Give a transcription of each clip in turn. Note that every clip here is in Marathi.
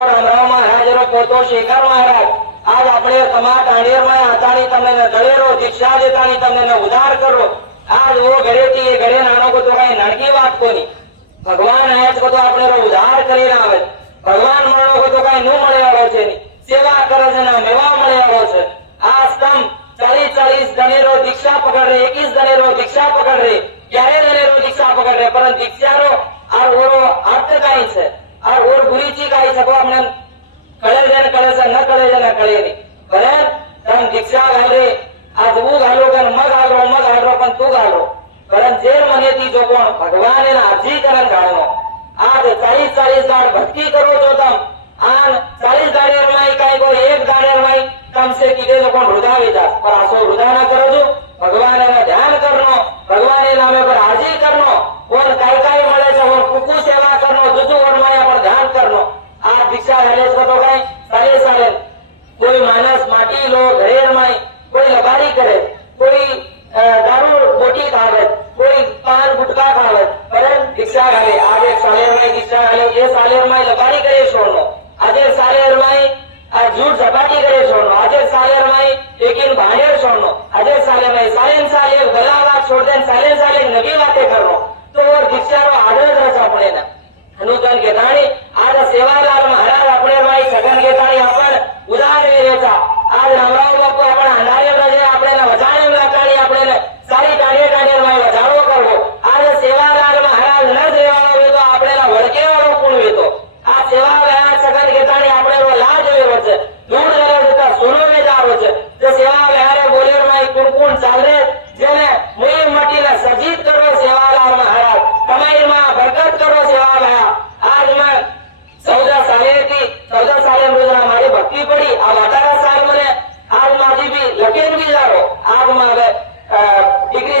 રામ મહારાજનો પોતો શેખર મહારાજ આજ આપણે તમા ટાંડિયરમાં આતાની તમને દળેરો દીક્ષા દેતાની તમને ઉધાર કરો આજ વો ઘરેથી એ ઘરે નાનો કો તો કઈ નાનકી વાત કોની ભગવાન આજ કો તો આપણે ઉધાર કરીને આવે ભગવાન મળો કો તો કઈ નું મળે વાળો છે ની સેવા કરે છે ના મેવા મળે વાળો છે આ સ્તંભ 40 ગણેરો દીક્ષા પકડ રે 21 ગણેરો દીક્ષા પકડ રે 11 ગણેરો દીક્ષા પકડ રે પરંતુ દીક્ષારો આ ઓરો અર્થ કઈ છે और और बुरी चीज आई सको अपने कड़े जन कड़े से न कड़े जन कड़े नहीं बरे तम दीक्षा घाले आज वो घालो कर मग घालो पण तू घालो बरे जेर मने थी जो कोण भगवान ने आजीकरण घालो आज 40 दाड़ भक्ति करो जो तम आन 40 दाड़ेर में काई को एक दाड़ेर में तम से कीधे जो कोण हृदय जा पर आसो हृदय ना करो जो भगवान ने ध्यान करनो भगवान ने नामे पर हाजिर करनो और काई काई મળે છે और कुकु सेवा करनो जुजु और माया पर ध्यान करनो आ दीक्षा हेले तो कई साले साले कोई मानस माटी लो घरेर में कोई लबारी करे कोई दारू बोटी खावे कोई पान गुटखा खावे पर दीक्षा खाले आज एक सालेर में दीक्षा खाले ये सालेर में लबारी करे छोड़नो आज एक सालेर में झूठ झपाटी करे छोड़नो आज एक सालेर में लेकिन भानेर छोड़नो आज एक सालेर में साले गला बात छोड़ दे साले नवी बातें करनो तो वो दीक्षा रो आदर रच अपने ना अनुदान के दाणी आज सेवालाल महाराज अपने माई सगन के दाणी अपन उदार में रहता आज रामराव बापू अपन अंधारे रजे अपने ना वजाणे लाकाणी अपने ने सारी टाड़े माई वजाड़ो करवो आज सेवालाल महाराज न देवानो वे तो अपने ना वड़के वाळो कोण वे तो आ सेवा गया सगन के दाणी अपने रो लाज वेरो छे दूर करे जता सोनो में जारो छे जो सेवा गया रे बोलेर माई कुण चाले जेने मुई मटीला सजीत करो सेवालाल महाराज कमाई में बरकत करो सेवा गया आज मैं 14 साले रोजना मारी भक्ति पड़ी आ 18 साल में आज माजी भी लकेन भी जारो आज मैं डिग्री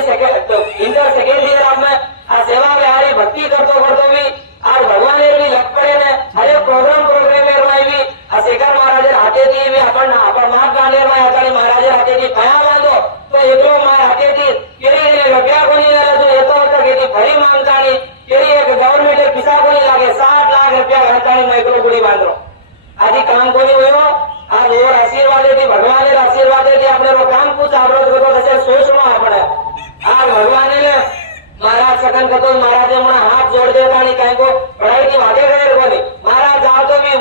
इंटर सेकेंड ईयर आप में आ सेवा में हारी भक्ति करतो भी आज भगवान ने भी लग पड़े ने हरे प्रोग्राम में भी आ शेखर महाराज हाथे थी भी अपन मार्ग गांधेर में आचार्य महाराज हाथे थी कया बांधो तो एकलो मार हाथे थी केरी ने रुपया कोनी ले जो एतो होता के भरी मांगता नहीं केरी एक गवर्नमेंट पिसा कोनी लागे 7 लाख रुपया घटाणी में एकलो गुड़ी बांधो आदि काम कोनी होयो आज और आशीर्वाद थी भगवान ने आशीर्वाद थी आपने रो काम कुछ आवरो तो कसे सोचनो आपणे आज भगवान ने महाराज सकन कतो महाराज मन हाथ जोड़ देता नहीं काई को पढ़ाई की वाटे गए कोनी महाराज जाओ तो भी